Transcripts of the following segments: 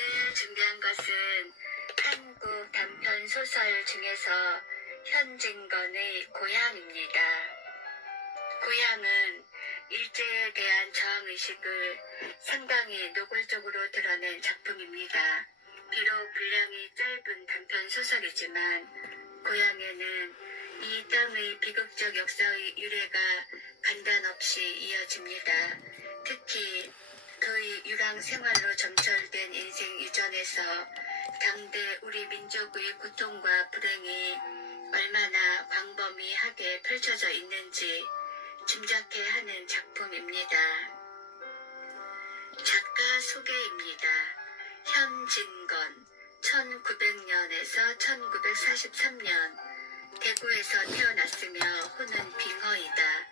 오늘 준비한 것은 한국 단편 소설 중에서 현진건의 고향입니다. 고향은 일제에 대한 저항의식을 상당히 노골적으로 드러낸 작품입니다. 비록 분량이 짧은 단편 소설이지만 고향에는 이 땅의 비극적 역사의 유래가 간단 없이 이어집니다. 특히 그의 유랑 생활로 점철된 인생 이전에서 당대 우리 민족의 고통과 불행이 얼마나 광범위하게 펼쳐져 있는지 짐작해 하는 작품입니다. 작가 소개입니다. 현진건, 1900년에서 1943년 대구에서 태어났으며 호는 빙허이다.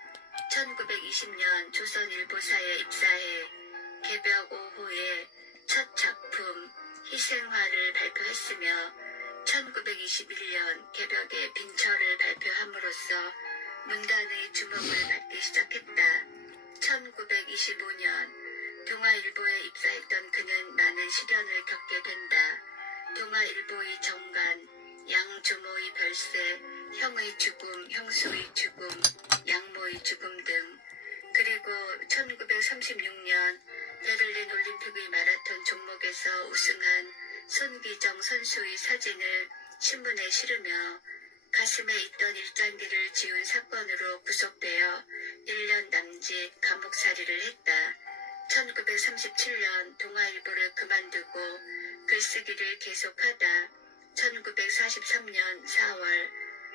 1920년 조선일보사에 입사해 개벽 5호의 첫 작품 희생화를 발표했으며 1921년 개벽의 빈철을 발표함으로써 문단의 주목을 받기 시작했다. 1925년 동아일보에 입사했던 그는 많은 시련을 겪게 된다. 동아일보의 정간, 양조모의 별세, 형의 죽음, 형수의 죽음, 양모의 죽음 등, 그리고 1936년 베를린 올림픽의 마라톤 종목에서 우승한 손기정 선수의 사진을 신문에 실으며 가슴에 있던 일장기를 지운 사건으로 구속되어 1년 남짓 감옥살이를 했다. 1937년 동아일보를 그만두고 글쓰기를 계속하다 1943년 4월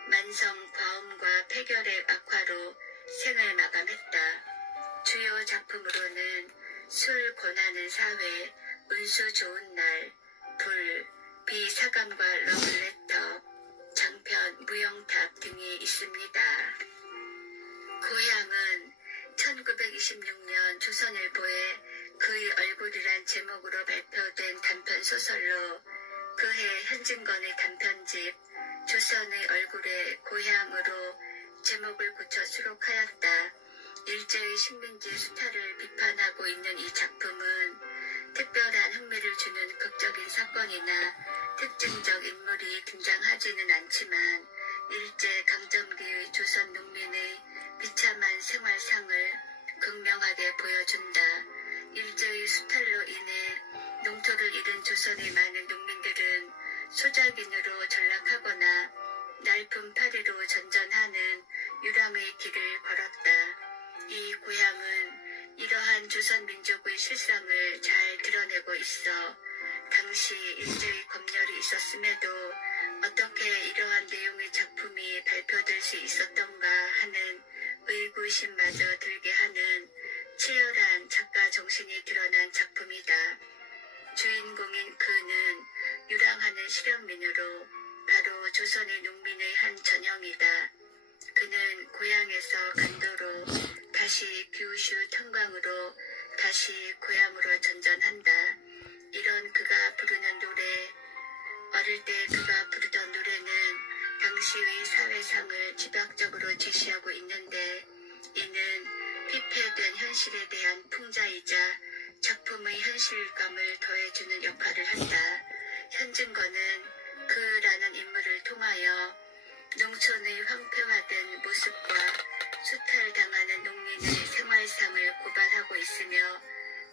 만성 과음과 폐결핵 악화로 생을 마감했다. 주요 작품으로는 술 권하는 사회, 운수 좋은 날, 불, 비사감과 러블레터, 장편 무영탑 등이 있습니다. 고향은 1926년 조선일보에 그의 얼굴이란 제목으로 발표된 단편소설로 그해 현진건의 단편집 조선의 얼굴에 고향으로 제목을 붙여 수록하였다. 일제의 식민지 수탈을 비판하고 있는 이 작품은 특별한 흥미를 주는 극적인 사건이나 특징적 인물이 등장하지는 않지만 일제 강점기의 조선 농민의 비참한 생활상을 극명하게 보여준다. 일제의 수탈로 인해 농토를 잃은 조선의 많은 농민들은 소작인으로 전락하거나 날품 파리로 전전하는 유랑의 길을 걸었다. 이 고향은 이러한 조선 민족의 실상을 잘 드러내고 있어 당시 일제의 검열이 있었음에도 어떻게 이러한 내용의 작품이 발표될 수 있었던가 하는 의구심마저 들게 하는 치열한 작가 정신이 드러난 작품이다. 주인공인 그는 유랑하는 실현민으로 바로 조선의 농민의 한 전형이다. 그는 고향에서 간도로 다시 규슈 탄광으로 다시 고향으로 전전한다. 이런 그가 부르는 노래, 어릴 때 그가 부르던 노래는 당시의 사회상을 집약적으로 제시하고 있는데 이는 피폐된 현실에 대한 풍자이자 작품의 현실감을 더해주는 역할을 한다. 현진건은 그라는 인물을 통하여 농촌의 황폐화된 모습과 수탈당하는 농민의 생활상을 고발하고 있으며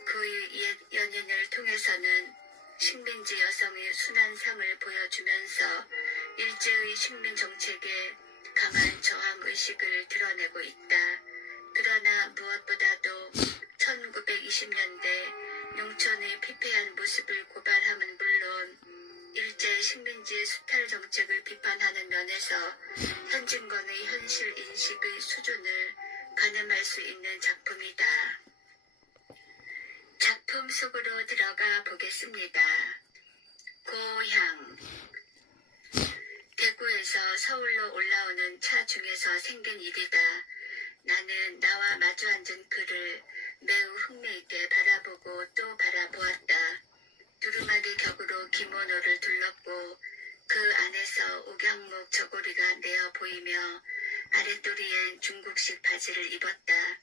그의 옛 연인을 통해서는 식민지 여성의 순환상을 보여주면서 일제의 식민 정책에 강한 저항의식을 드러내고 있다. 그러나 무엇보다도 1920년대 농촌의 피폐한 모습을 고발함은 물론 일제 식민지의 수탈 정책을 비판하는 면에서 현진건의 현실 인식의 수준을 가늠할 수 있는 작품이다. 작품 속으로 들어가 보겠습니다. 고향. 대구에서 서울로 올라오는 차 중에서 생긴 일이다. 나는 나와 마주 앉은 그를 매우 흥미있게 바라보고 또 바라보았다. 두루마기 격으로 기모노를 둘렀고 그 안에서 옥양목 저고리가 내어 보이며 아랫도리엔 중국식 바지를 입었다.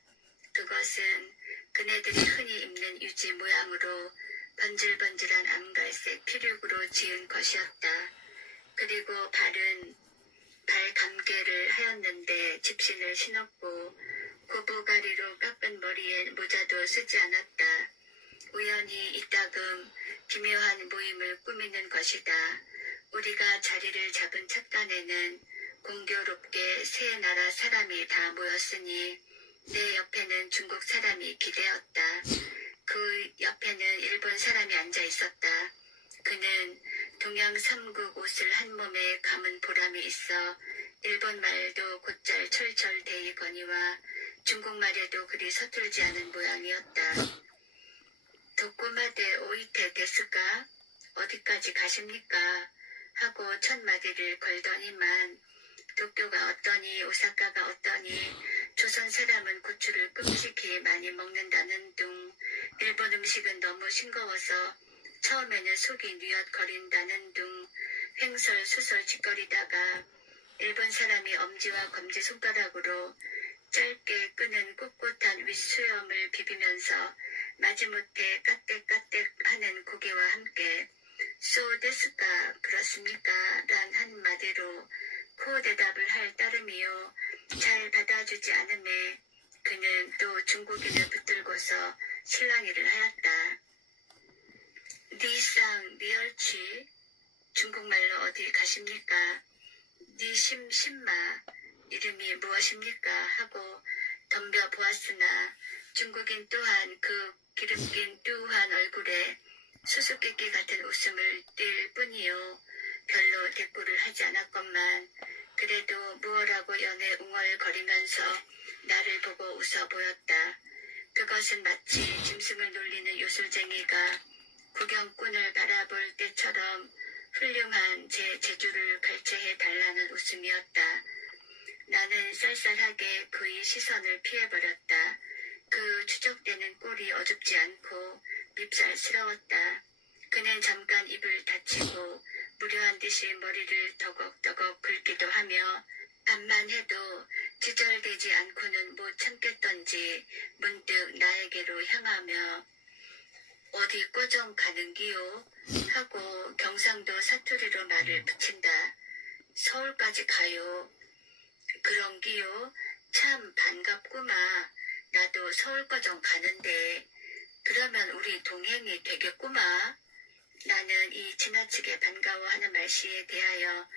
그것은 그네들이 흔히 입는 유지 모양으로 번질번질한 암갈색 피륙으로 지은 것이었다. 그리고 발은 발감개를 하였는데 집신을 신었고 고부가리로 깎은 머리에 모자도 쓰지 않았다. 우연히 이따금 기묘한 모임을 꾸미는 것이다. 우리가 자리를 잡은 첫간에는 공교롭게 세 나라 사람이 다 모였으니 내 옆에는 중국 사람이 기대었다. 그 옆에는 일본 사람이 앉아 있었다. 그는 동양 삼국 옷을 한 몸에 감은 보람이 있어 일본 말도 곧잘 철철 대이거니와 중국말에도 그리 서툴지 않은 모양이었다. 도꼬마대 오이테 데스까? 어디까지 가십니까? 하고 첫 마디를 걸더니만 도쿄가 어떠니 오사카가 어떠니 조선 사람은 고추를 끔찍히 많이 먹는다는 둥 일본 음식은 너무 싱거워서 처음에는 속이 뉘엿거린다는 둥 횡설수설 짓거리다가 일본 사람이 엄지와 검지손가락으로 짧게 끄는 꼿꼿한 윗수염을 비비면서 마지못해 까뜩까뜩 하는 고개와 함께 소 데스까 그렇습니까? 란 한마디로 코 대답을 할 따름이요. 잘 받아주지 않음에 그는 또 중국인을 붙들고서 실랑이를 하였다. 니상 니얼치 중국말로 어디 가십니까? 니심심마 이름이 무엇입니까? 하고 덤벼보았으나 중국인 또한 그 기름긴 뚜한 얼굴에 수수께끼 같은 웃음을 띌 뿐이요. 별로 대꾸를 하지 않았건만 그래도 무어라고 연애 웅얼거리면서 나를 보고 웃어 보였다. 그것은 마치 짐승을 놀리는 요술쟁이가 구경꾼을 바라볼 때처럼 훌륭한 제 재주를 발췌해 달라는 웃음이었다. 나는 쌀쌀하게 그의 시선을 피해버렸다. 그 추적되는 꼴이 어줍지 않고 밉살스러웠다. 그는 잠깐 입을 닫히고 무료한 듯이 머리를 더걱더걱 긁기도 하며 암만 해도 지절되지 않고는 못 참겠던지 문득 나에게로 향하며 어디 꼬정 가는기요? 하고 경상도 사투리로 말을 붙인다. 서울까지 가요. 그런기요? 참 반갑구마. 나도 서울 거정 가는데 그러면 우리 동행이 되겠구마. 나는 이 지나치게 반가워하는 말씨에 대하여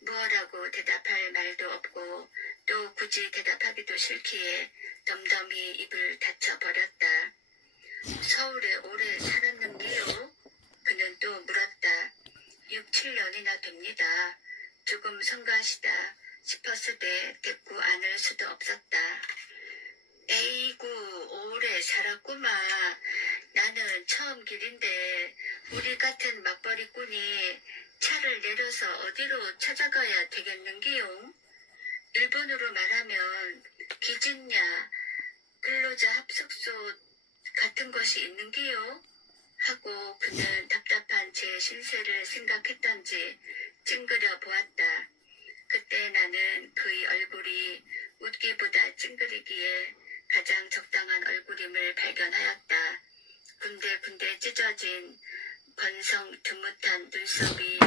무엇라고 대답할 말도 없고 또 굳이 대답하기도 싫기에 덤덤히 입을 닫혀버렸다. 서울에 오래 살았는데요? 그는 또 물었다. 6, 7년이나 됩니다. 조금 성가시다 싶었으되 대꾸 않을 수도 없었다. 에이구 오래 살았구마. 나는 처음 길인데 우리 같은 막벌이꾼이 차를 내려서 어디로 찾아가야 되겠는기요? 일본어로 말하면 기진야 근로자 합숙소 같은 것이 있는기요? 하고 그는 답답한 제 신세를 생각했던지 찡그려 보았다. 그때 나는 그의 얼굴이 웃기보다 찡그리기에 가장 적당한 얼굴임을 발견하였다. 군데군데 찢어진 건성 드뭇한 눈썹이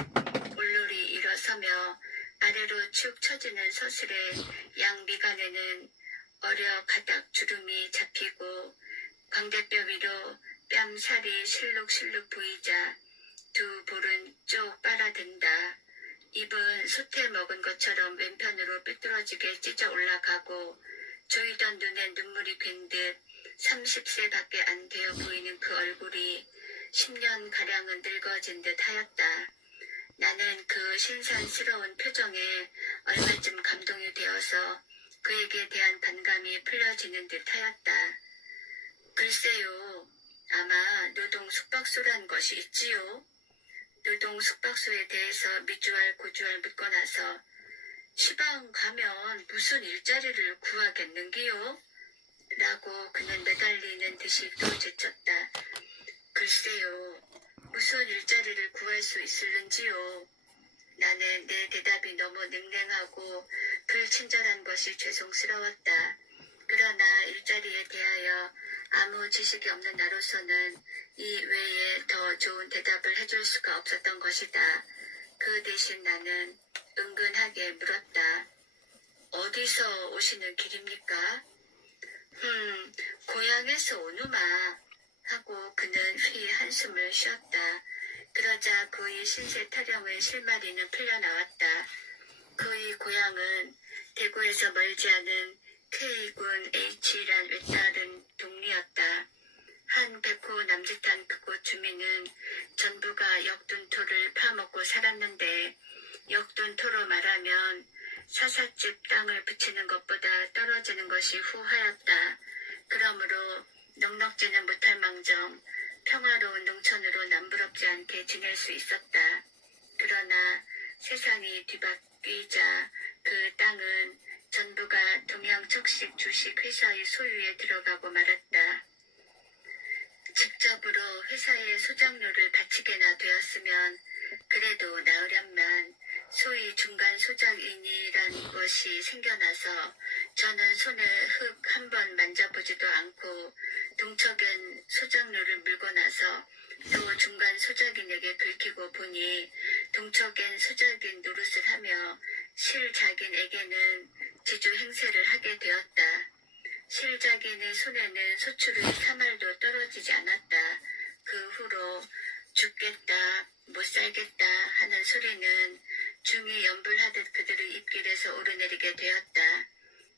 올로리 일어서며 아래로 축 처지는 서슬의 양미간에는 어려 가닥 주름이 잡히고 광대뼈 위로 뺨살이 실룩실룩 보이자 두 볼은 쪽 빨아든다. 입은 솥에 먹은 것처럼 왼편으로 삐뚤어지게 찢어 올라가고 조이던 눈에 눈물이 괸 듯 30세밖에 안 되어 보이는 그 얼굴이 10년가량은 늙어진 듯 하였다. 나는 그 신산스러운 표정에 얼마쯤 감동이 되어서 그에게 대한 반감이 풀려지는 듯 하였다. 글쎄요, 아마 노동 숙박소란 것이 있지요. 노동 숙박소에 대해서 미주알 고주알 묻고 나서 시방 가면 무슨 일자리를 구하겠는기요? 라고 그는 매달리는 듯이 또 제쳤다. 글쎄요, 무슨 일자리를 구할 수 있을는지요. 나는 내 대답이 너무 냉랭하고 불친절한 것이 죄송스러웠다. 그러나 일자리에 대하여 아무 지식이 없는 나로서는 이 외에 더 좋은 대답을 해줄 수가 없었던 것이다. 그 대신 나는 은근하게 물었다. 어디서 오시는 길입니까? 고향에서 오누마. 하고 그는 휘 한숨을 쉬었다. 그러자 그의 신세 타령의 실마리는 풀려나왔다. 그의 고향은 대구에서 멀지 않은 K군 H란 외따른 동리였다. 한 백호 남짓한 그곳 주민은 전부가 역둔토를 파먹고 살았는데 역둔토로 말하면 사삿집 땅을 붙이는 것보다 떨어지는 것이 후하였다. 그러므로 넉넉지는 못할 망정 평화로운 농촌으로 남부럽지 않게 지낼 수 있었다. 그러나 세상이 뒤바뀌자 그 땅은 전부가 동양척식 주식회사의 소유에 들어가고 말았다. 직접으로 회사의 소장료를 바치게나 되었으면 그래도 나으련만 소위 중간 소장인이란 것이 생겨나서 저는 손에 흙 한 번 만져보지도 않고 동척엔 소장료를 물고 나서 또 중간 소작인에게 긁히고 보니 동척엔 소작인 노릇을 하며 실작인에게는 지주 행세를 하게 되었다. 실작인의 손에는 소출의 3알도 떨어지지 않았다. 그 후로 죽겠다, 못살겠다 하는 소리는 중이 연불하듯 그들의 입길에서 오르내리게 되었다.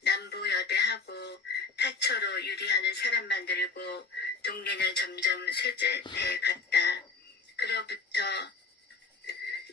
남부여대하고 타처로 유리하는 사람만 늘고 동리는 점점 쇠퇴해 갔다. 그로부터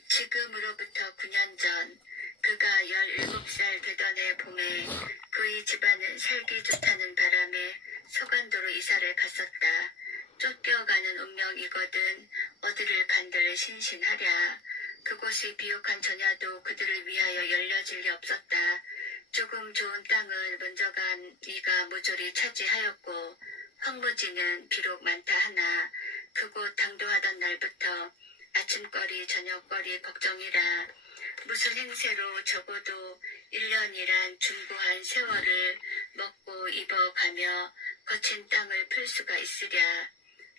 지금으로부터 9년 전 그가 17살 되던 해 봄에 그의 집안은 살기 좋다는 바람에 서간도로 이사를 갔었다. 쫓겨가는 운명이거든 어디를 간들 신신하랴. 그곳이 비옥한 전야도 그들을 위하여 열려질 리 없었다. 조금 좋은 땅을 먼저 간 이가 모조리 차지하였고 황무지는 비록 많다 하나 그곳 당도하던 날부터 아침거리 저녁거리 걱정이라. 무슨 행세로 적어도 1년이란 중고한 세월을 먹고 입어가며 거친 땅을 풀 수가 있으랴.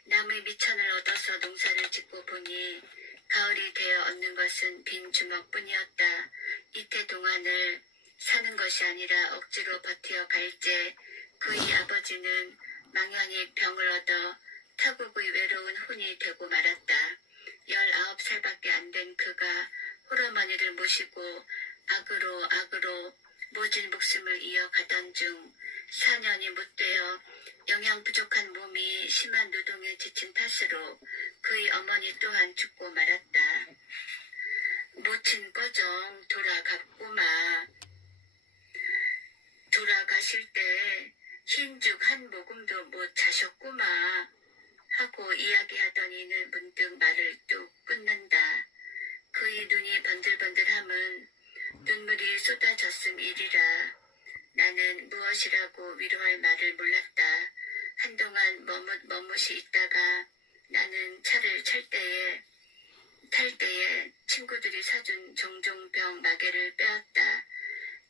남의 미천을 얻어서 농사를 짓고 보니 가을이 되어 얻는 것은 빈 주먹뿐이었다. 이태 동안을 사는 것이 아니라 억지로 버티어 갈제 그의 아버지는 망연히 병을 얻어 타국의 외로운 혼이 되고 말았다. 19살밖에 안 된 그가 홀어머니를 모시고 악으로 모진 목숨을 이어가던 중 4년이 못되어 영양 부족한 몸이 심한 노동에 지친 탓으로 그의 어머니 또한 죽고 말았다. 모친 꺼정 돌아갔구마. 돌아가실 때 흰죽 한 모금도 못 자셨구마 하고 이야기하던 이는 문득 말을 뚝 끊는다. 그의 눈이 번들번들함은 눈물이 쏟아졌음 일이라. 나는 무엇이라고 위로할 말을 몰랐다. 한동안 머뭇이 있다가 나는 차를 탈 때에 친구들이 사준 종종병 마개를 빼었다.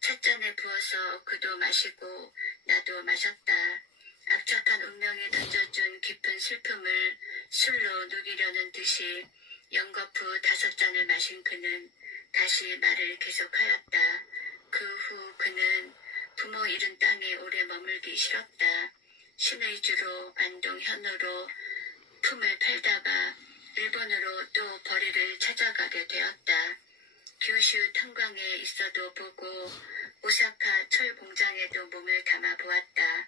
찻잔에 부어서 그도 마시고 나도 마셨다. 악착한 운명이 던져준 깊은 슬픔을 술로 누기려는 듯이 연거푸 5잔을 마신 그는 다시 말을 계속하였다. 그 후 그는 부모 잃은 땅에 오래 머물기 싫었다. 신의 주로 안동 현으로 품을 팔다가 일본으로 또 벌이를 찾아가게 되었다. 규슈 탄광에 있어도 보고 오사카 철 공장에도 몸을 담아 보았다.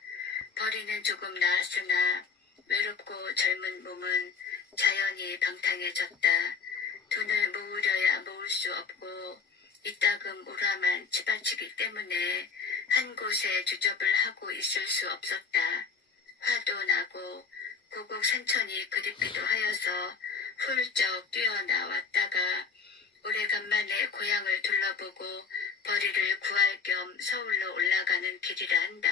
벌이는 조금 나았으나 외롭고 젊은 몸은 자연히 방탕해졌다. 돈을 모으려야 모을 수 없고 이따금 오라만 치받치기 때문에 한 곳에 주접을 하고 있을 수 없었다. 화도 나고 고국 산천이 그립기도 하여서 훌쩍 뛰어나왔다가 오래간만에 고향을 둘러보고 벌이를 구할 겸 서울로 올라가는 길이라 한다.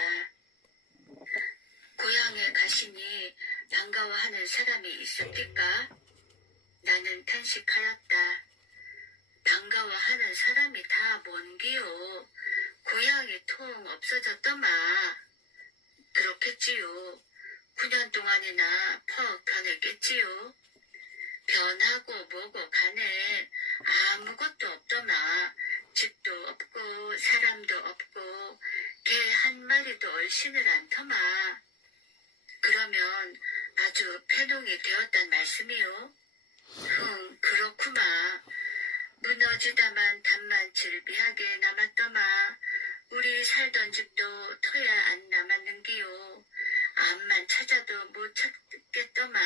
고향에 가시니 반가워하는 사람이 있습니까? 나는 탄식하였다. 반가워하는 사람이 다 뭔기요? 고향이 통 없어졌더마. 그렇겠지요. 9년 동안이나 퍽 변했겠지요. 변하고 뭐고 간에 아무것도 없더마. 집도 없고 사람도 없고 개 한 마리도 얼씬을 않더마. 그러면 아주 폐농이 되었단 말씀이요? 그렇구마. 무너지다만 단만 질비하게 남았더마. 우리 살던 집도 터야 안 남았는기요. 암만 찾아도 못 찾겠더마.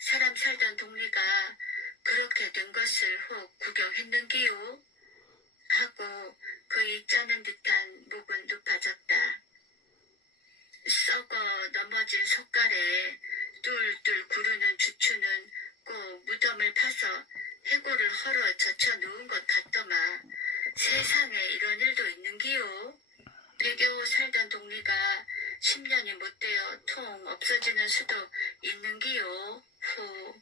사람 살던 동리가 그렇게 된 것을 혹 구경했는기요? 하고 그의 짜는 듯한 목은 높아졌다. 썩어 넘어진 속갈에 뚫뚫 구르는 주추는 꼭 무덤을 파서 해골을 헐어 젖혀 놓은 것 같더마. 세상에 이런 일도 있는기요? 배교 살던 동리가 10년이 못 되어 통 없어지는 수도 있는기요? 후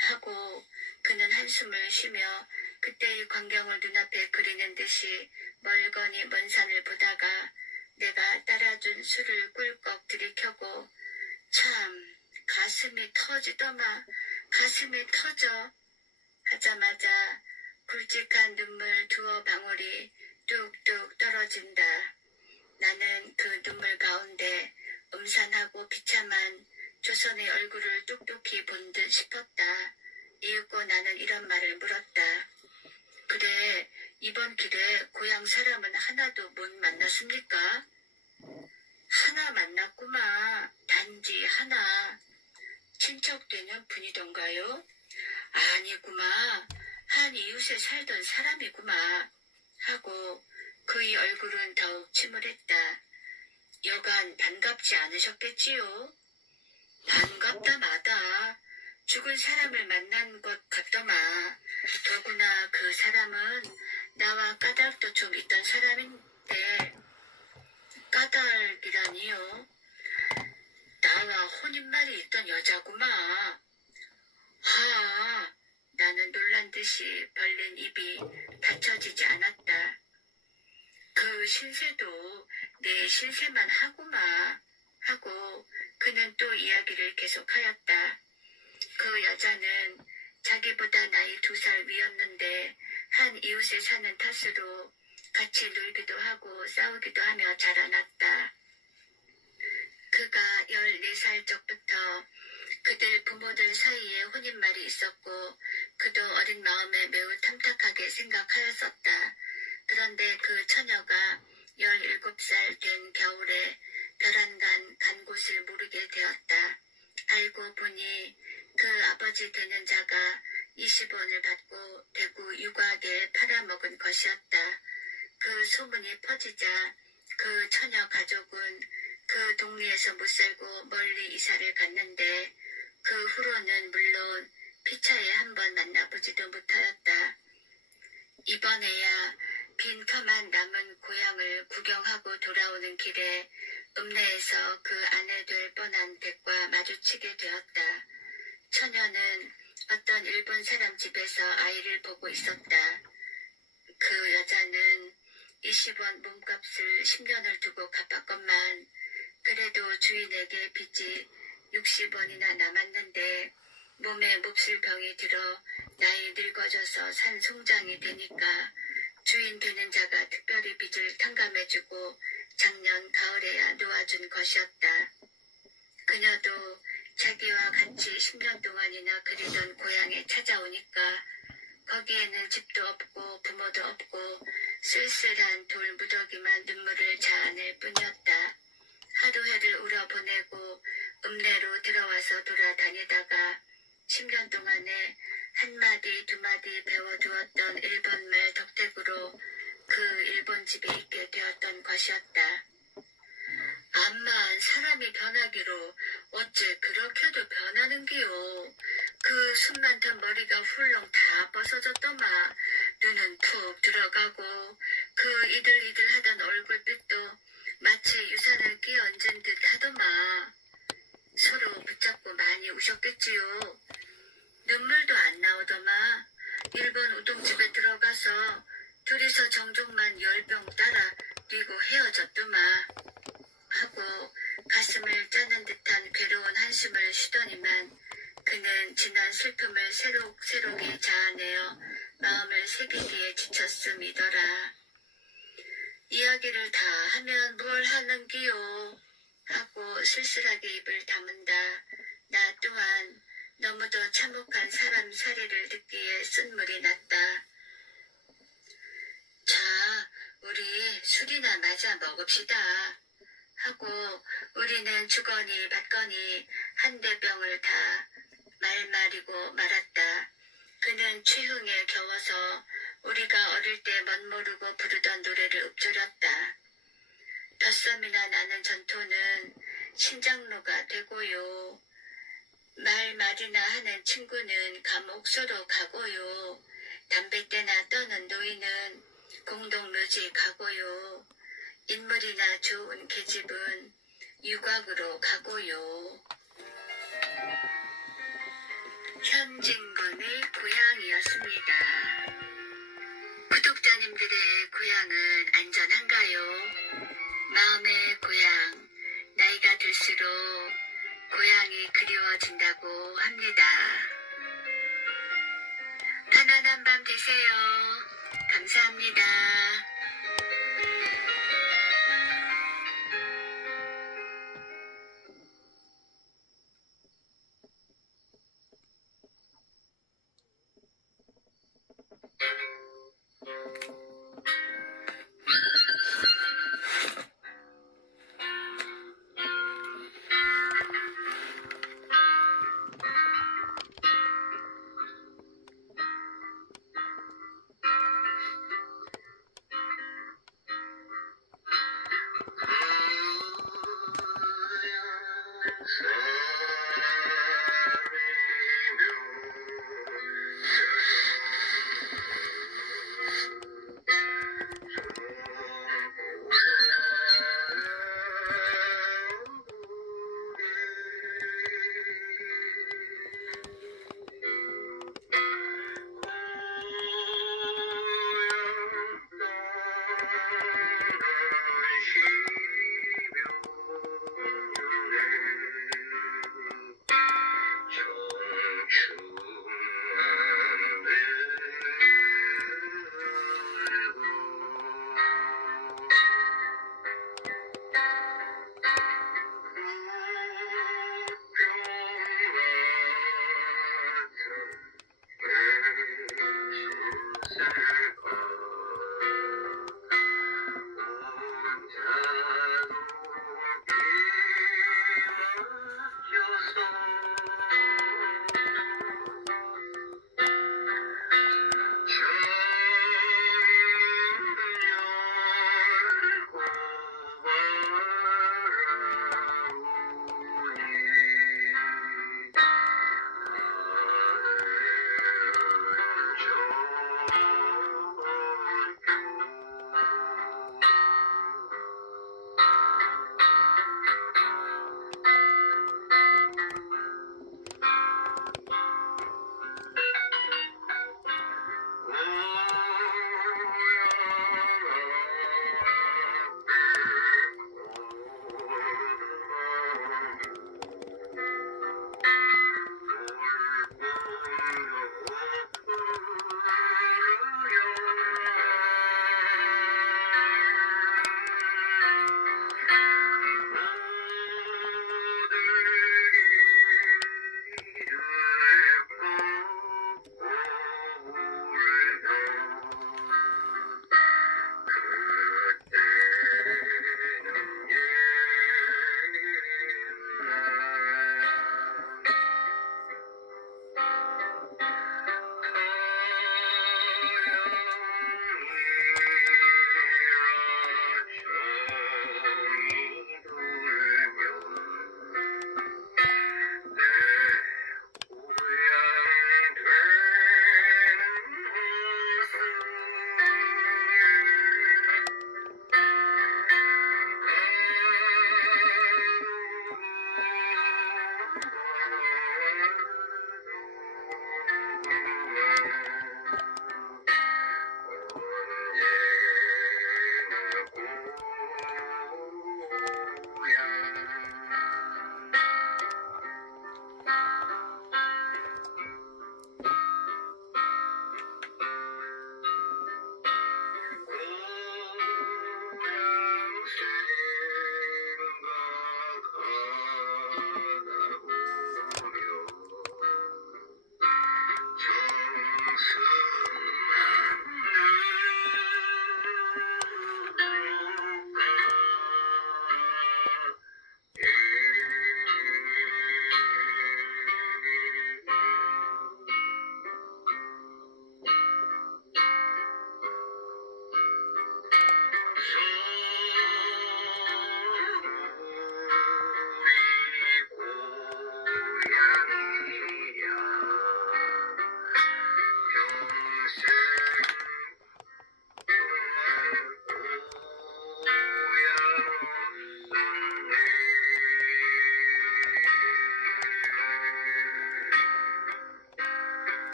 하고 그는 한숨을 쉬며 그때의 광경을 눈앞에 그리는 듯이 멀거니 먼 산을 보다가 내가 따라준 술을 꿀꺽 들이켜고 참 가슴이 터지더마. 가슴이 터져 하자마자 굵직한 눈물 두어 방울이 뚝뚝 떨어진다. 나는 그 눈물 가운데 음산하고 비참한 조선의 얼굴을 똑똑히 본 듯 싶었다. 이윽고 나는 이런 말을 물었다. 그래, 이번 길에 고향 사람은 하나도 못 만났습니까? 하나 만났구마. 단지 하나. 친척되는 분이던가요? 아니구마. 한 이웃에 살던 사람이구마. 하고 그의 얼굴은 더욱 침울했다. 여간 반갑지 않으셨겠지요? 반갑다 마다. 죽은 사람을 만난 것 같더마. 더구나 그 사람은 나와 까닭도 좀 있던 사람인데. 까닭이라니요? 나와 혼인말이 있던 여자구마. 하, 나는 놀란 듯이 벌린 입이 닫혀지지 않았다. 그 신세도 내 신세만 하구마. 하고 그는 또 이야기를 계속하였다. 그 여자는 자기보다 나이 2살 위였는데 한 이웃에 사는 탓으로 같이 놀기도 하고 싸우기도 하며 자라났다. 그가 14살 적부터 그들 부모들 사이에 혼인말이 있었고 그도 어린 마음에 매우 탐탁하게 생각하였었다. 그런데 그 처녀가 17살 된 겨울에 별안간 간 곳을 모르게 되었다. 알고 보니 그 아버지 되는 자가 20원을 받고 대구 유곽에 팔아먹은 것이었다. 그 소문이 퍼지자 그 처녀 가족은 그 동리에서 못살고 멀리 이사를 갔는데 그 후로는 물론 피차에 한번 만나보지도 못하였다. 이번에야 빈카만 남은 고향을 구경하고 돌아오는 길에 읍내에서 그 아내 될 뻔한 댁과 마주치게 되었다. 처녀는 어떤 일본 사람 집에서 아이를 보고 있었다. 그 여자는 20원 몸값을 10년을 두고 갚았건만 그래도 주인에게 빚이 60원이나 남았는데 몸에 몹쓸 병이 들어 나이 늙어져서 산 송장이 되니까 주인 되는 자가 특별히 빚을 탕감해주고 작년 가을에야 놓아준 것이었다. 그녀도 자기와 같이 10년 동안이나 그리던 고향에 찾아오니까 거기에는 집도 없고 부모도 없고 쓸쓸한 돌 무더기만 눈물을 자아낼 뿐이었다. 하루 해를 울어보내고 읍내로 들어와서 돌아다니다가 10년 동안에 한마디 두마디 배워두었던 일본말 덕택으로 그 일본 집에 있게 되었던 것이었다. 암만 사람이 변하기로 어째 그렇게도 변하는기요. 그 숨많던 머리가 훌렁 다 벗어졌더마. 눈은 푹 들어가고 그 이들이들하던 얼굴빛도 마치 유산을 끼얹은 듯 하더마. 서로 붙잡고 많이 우셨겠지요. 눈물도 안 나오더마. 일본 우동집에 들어가서 둘이서 정종만 10병 따라 뛰고 헤어졌더마. 하고 가슴을 짜는 듯한 괴로운 한숨을 쉬더니만 그는 지난 슬픔을 새록새록이 자아내어 마음을 새기기에 지쳤음이더라. 이야기를 다 하면 뭘 하는기요? 하고 쓸쓸하게 입을 다문다. 나 또한 너무도 참혹한 사람 살이를 듣기에 쓴물이 났다. 자, 우리 술이나 마저 먹읍시다. 하고 우리는 주거니 받거니 한 대병을 다 말마리고 말았다. 그는 취흥에 겨워서 우리가 어릴 때 멋모르고 부르던 노래를 읊조렸다. 덧섬이나 나는 전토는 신장로가 되고요. 말말이나 하는 친구는 감옥소로 가고요. 담뱃대나 떠는 노인은 공동묘지 가고요. 인물이나 좋은 계집은 유곽으로 가고요. 현진건의 고향이었습니다. 구독자님들의 고향은 안전한가요? 마음의 고향, 나이가 들수록 고향이 그리워진다고 합니다. 편안한 밤 되세요. 감사합니다.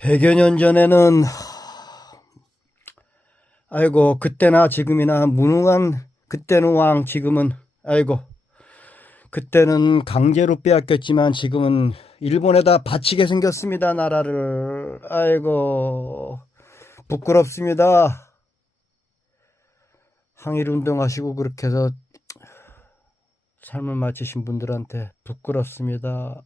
100여 년 전에는 아이고 그때나 지금이나 무능한 그때는 왕 지금은 아이고 그때는 강제로 빼앗겼지만 지금은 일본에다 바치게 생겼습니다. 나라를 아이고 부끄럽습니다. 항일운동하시고 그렇게 해서 삶을 마치신 분들한테 부끄럽습니다.